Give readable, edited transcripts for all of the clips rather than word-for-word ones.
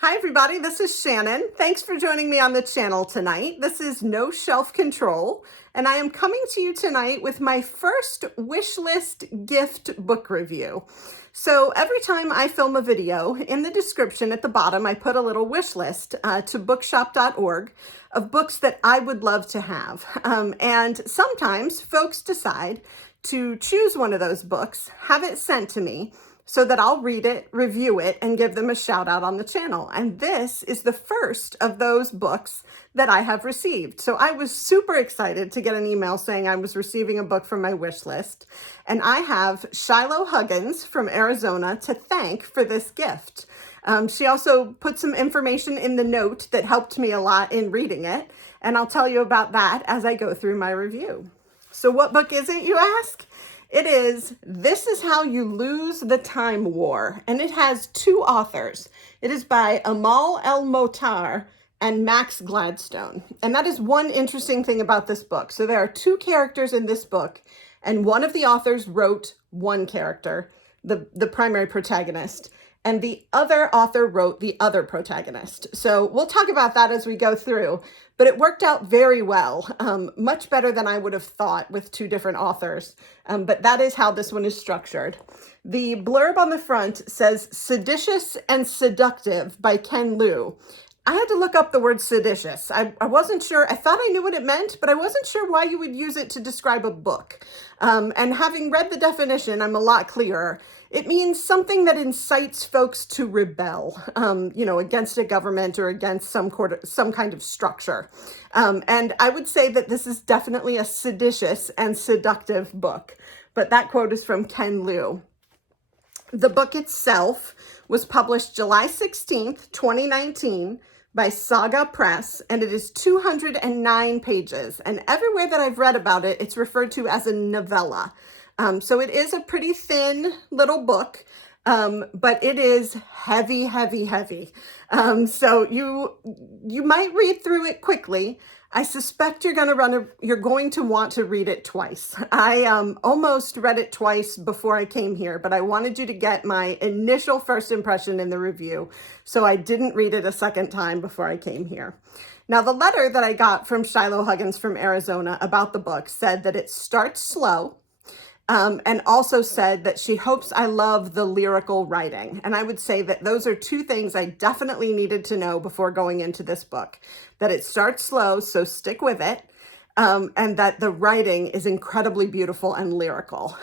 Hi everybody, this is Shannon. Thanks for joining me on the channel tonight. This is No Shelf Control, and I am coming to you tonight with my first wish list gift book review. So every time I film a video, in the description at the bottom, I put a little wish list to bookshop.org of books that I would love to have. And sometimes folks decide to choose one of those books, have it sent to me, so that I'll read it, review it, and give them a shout out on the channel. And this is the first of those books that I have received. So I was super excited to get an email saying I was receiving a book from my wish list. And I have Shiloh Huggins from Arizona to thank for this gift. She also put some information in the note that helped me a lot in reading it. And I'll tell you about that as I go through my review. So what book is it, you ask? It is This Is How You Lose the Time War, and it has two authors. It is by Amal El-Mohtar and Max Gladstone. And that is one interesting thing about this book. So there are two characters in this book, and one of the authors wrote one character, the primary protagonist, and the other author wrote the other protagonist. So we'll talk about that as we go through, but it worked out very well, much better than I would have thought with two different authors. But that is how this one is structured. The blurb on the front says, "Seditious and Seductive" by Ken Liu. I had to look up the word seditious. I wasn't sure. I thought I knew what it meant, but I wasn't sure why you would use it to describe a book. And having read the definition, I'm a lot clearer. It means something that incites folks to rebel, against a government or against some kind of structure. And I would say that this is definitely a seditious and seductive book. But that quote is from Ken Liu. The book itself was published July 16th, 2019 by Saga Press, and it is 209 pages. And everywhere that I've read about it, it's referred to as a novella. So it is a pretty thin little book, but it is heavy, heavy, heavy. So you might read through it quickly. I suspect you're going to want to read it twice. I almost read it twice before I came here, but I wanted you to get my initial first impression in the review, so I didn't read it a second time before I came here. Now, the letter that I got from Shiloh Huggins from Arizona about the book said that it starts slow, and also said that she hopes I love the lyrical writing. And I would say that those are two things I definitely needed to know before going into this book. That it starts slow, so stick with it, and that the writing is incredibly beautiful and lyrical.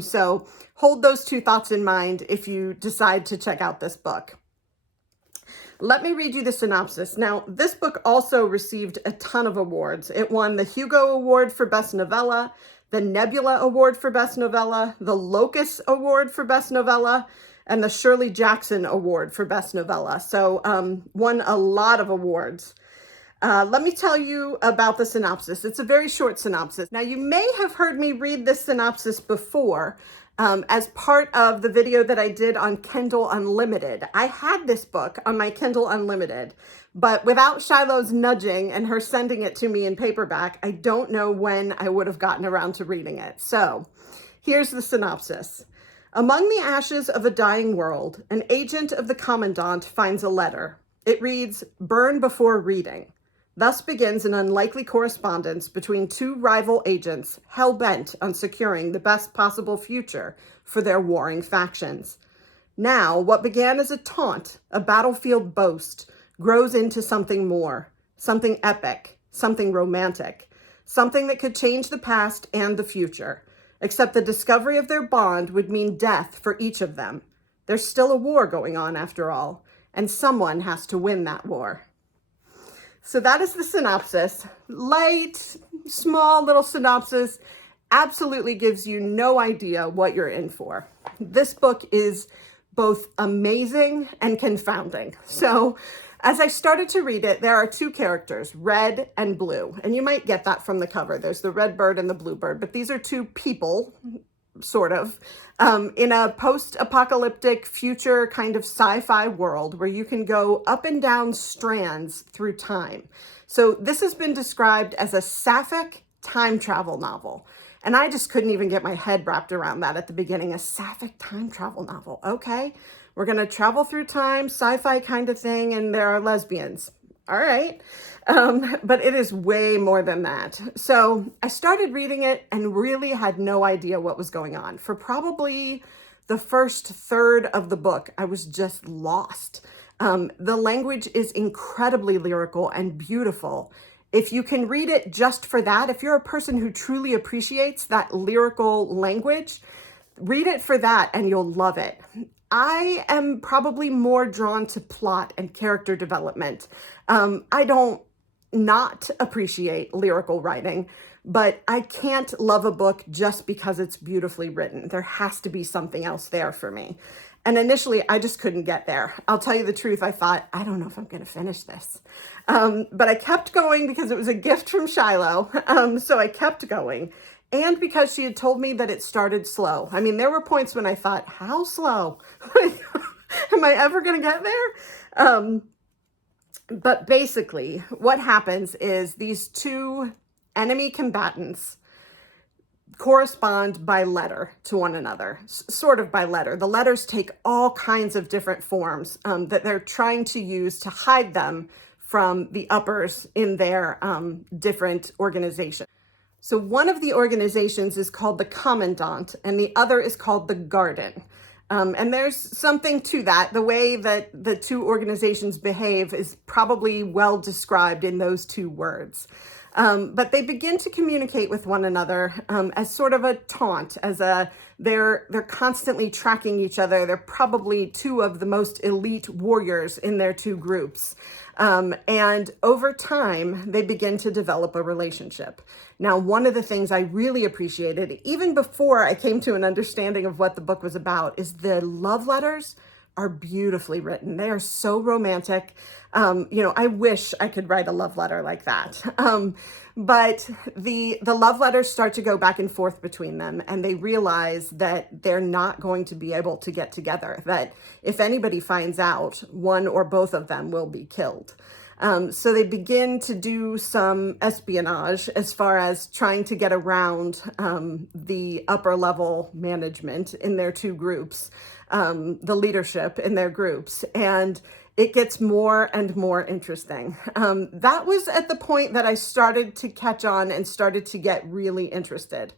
So hold those two thoughts in mind if you decide to check out this book. Let me read you the synopsis. Now, this book also received a ton of awards. It won the Hugo Award for Best Novella, the Nebula Award for Best Novella, the Locus Award for Best Novella, and the Shirley Jackson Award for Best Novella. So won a lot of awards. Let me tell you about the synopsis. It's a very short synopsis. Now, you may have heard me read this synopsis before as part of the video that I did on Kindle Unlimited. I had this book on my Kindle Unlimited, but without Shiloh's nudging and her sending it to me in paperback, I don't know when I would have gotten around to reading it. So here's the synopsis. Among the ashes of a dying world, an agent of the commandant finds a letter. It reads, "Burn before reading." Thus begins an unlikely correspondence between two rival agents hell-bent on securing the best possible future for their warring factions. Now, what began as a taunt, a battlefield boast, grows into something more, something epic, something romantic, something that could change the past and the future. Except the discovery of their bond would mean death for each of them. There's still a war going on after all, and someone has to win that war. So that is the synopsis. Light, small little synopsis, absolutely gives you no idea what you're in for. This book is both amazing and confounding. So as I started to read it, there are two characters, red and blue. And you might get that from the cover. There's the red bird and the blue bird, but these are two people, sort of, in a post-apocalyptic future kind of sci-fi world where you can go up and down strands through time. So this has been described as a sapphic time travel novel. And I just couldn't even get my head wrapped around that at the beginning. A sapphic time travel novel. Okay, We're going to travel through time, sci-fi kind of thing, and there are lesbians. All right. But it is way more than that. So I started reading it and really had no idea what was going on. For probably the first third of the book, I was just lost. The language is incredibly lyrical and beautiful. If you can read it just for that, if you're a person who truly appreciates that lyrical language, read it for that and you'll love it. I am probably more drawn to plot and character development. I don't not appreciate lyrical writing, but I can't love a book just because it's beautifully written. There has to be something else there for me. And initially, I just couldn't get there. I'll tell you the truth. I thought, I don't know if I'm going to finish this. But I kept going because it was a gift from Shiloh. So I kept going. And because she had told me that it started slow. I mean, there were points when I thought, how slow? Am I ever going to get there? But basically, what happens is these two enemy combatants correspond by letter to one another, sort of by letter. The letters take all kinds of different forms that they're trying to use to hide them from the uppers in their different organizations. So one of the organizations is called the Commandant and the other is called the Garden. And there's something to that. The way that the two organizations behave is probably well described in those two words. But they begin to communicate with one another as sort of a taunt, they're constantly tracking each other. They're probably two of the most elite warriors in their two groups. And over time, they begin to develop a relationship. Now, one of the things I really appreciated, even before I came to an understanding of what the book was about, is the love letters are beautifully written. They are so romantic. I wish I could write a love letter like that. But the love letters start to go back and forth between them, and they realize that they're not going to be able to get together, that if anybody finds out, one or both of them will be killed. So they begin to do some espionage as far as trying to get around the upper level management in their two groups, the leadership in their groups. And it gets more and more interesting. That was at the point that I started to catch on and started to get really interested.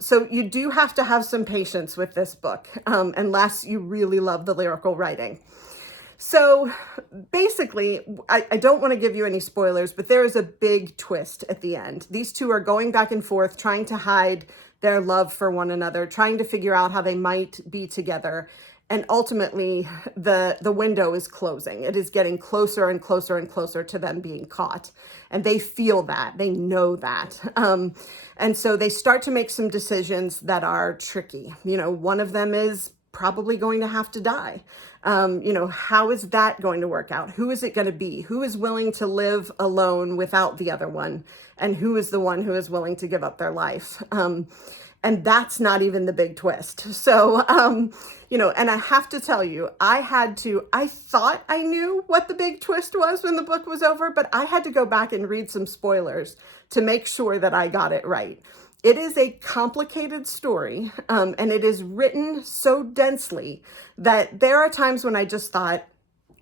So you do have to have some patience with this book, unless you really love the lyrical writing. So basically, I don't want to give you any spoilers, but there is a big twist at the end. These two are going back and forth, trying to hide their love for one another, trying to figure out how they might be together. And ultimately, the window is closing. It is getting closer and closer and closer to them being caught. And they feel that. They know that. And so they start to make some decisions that are tricky. One of them is probably going to have to die. How is that going to work out? Who is it going to be? Who is willing to live alone without the other one? And who is the one who is willing to give up their life? And that's not even the big twist. So, and I have to tell you, I thought I knew what the big twist was when the book was over, but I had to go back and read some spoilers to make sure that I got it right. It is a complicated story, and it is written so densely that there are times when I just thought,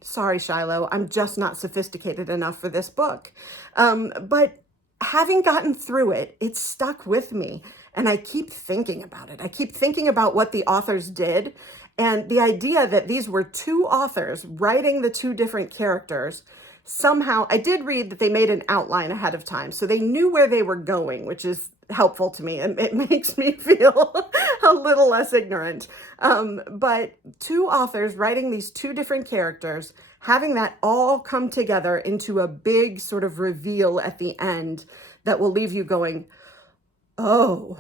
sorry, Shiloh, I'm just not sophisticated enough for this book. But having gotten through it, it stuck with me, and I keep thinking about it. I keep thinking about what the authors did, and the idea that these were two authors writing the two different characters. Somehow, I did read that they made an outline ahead of time, so they knew where they were going, which is helpful to me, and it makes me feel a little less ignorant. But two authors writing these two different characters, having that all come together into a big sort of reveal at the end that will leave you going, oh,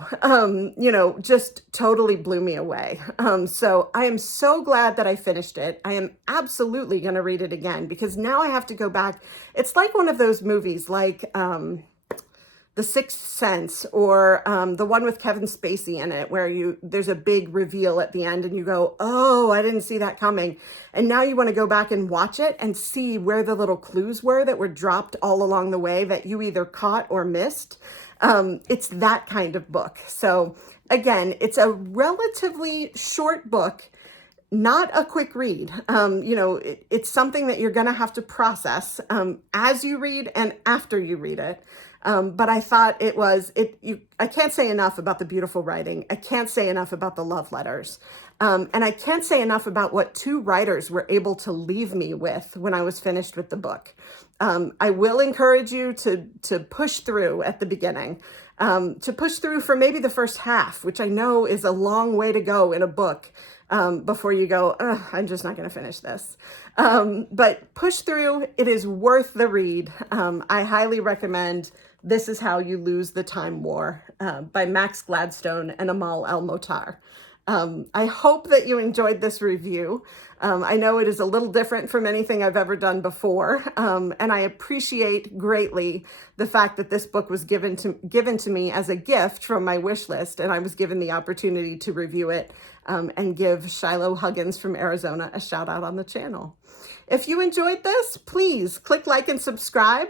just totally blew me away. So I am so glad that I finished it. I am absolutely going to read it again because now I have to go back. It's like one of those movies like The Sixth Sense or the one with Kevin Spacey in it where there's a big reveal at the end and you go, oh, I didn't see that coming. And now you want to go back and watch it and see where the little clues were that were dropped all along the way that you either caught or missed. It's that kind of book. So again, it's a relatively short book, not a quick read. It's something that you're going to have to process as you read and after you read it. But I thought I can't say enough about the beautiful writing. I can't say enough about the love letters. And I can't say enough about what two writers were able to leave me with when I was finished with the book. I will encourage you to push through at the beginning, to push through for maybe the first half, which I know is a long way to go in a book, before you go, I'm just not going to finish this. But push through. It is worth the read. I highly recommend This Is How You Lose the Time War, by Max Gladstone and Amal El-Motar. I hope that you enjoyed this review. I know it is a little different from anything I've ever done before, and I appreciate greatly the fact that this book was given to me as a gift from my wish list, and I was given the opportunity to review it and give Shiloh Huggins from Arizona a shout out on the channel. If you enjoyed this, please click like and subscribe.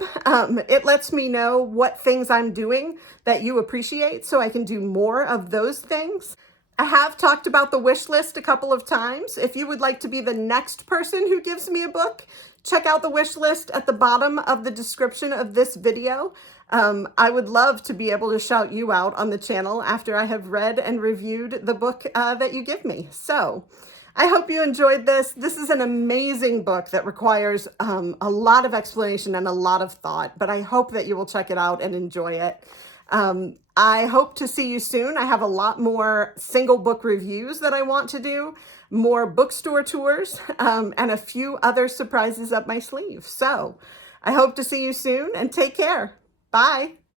It lets me know what things I'm doing that you appreciate so I can do more of those things. I have talked about the wish list a couple of times. If you would like to be the next person who gives me a book, check out the wish list at the bottom of the description of this video. I would love to be able to shout you out on the channel after I have read and reviewed the book that you give me. So I hope you enjoyed this. This is an amazing book that requires a lot of explanation and a lot of thought, but I hope that you will check it out and enjoy it. I hope to see you soon. I have a lot more single book reviews that I want to do, more bookstore tours, and a few other surprises up my sleeve. So I hope to see you soon and take care. Bye.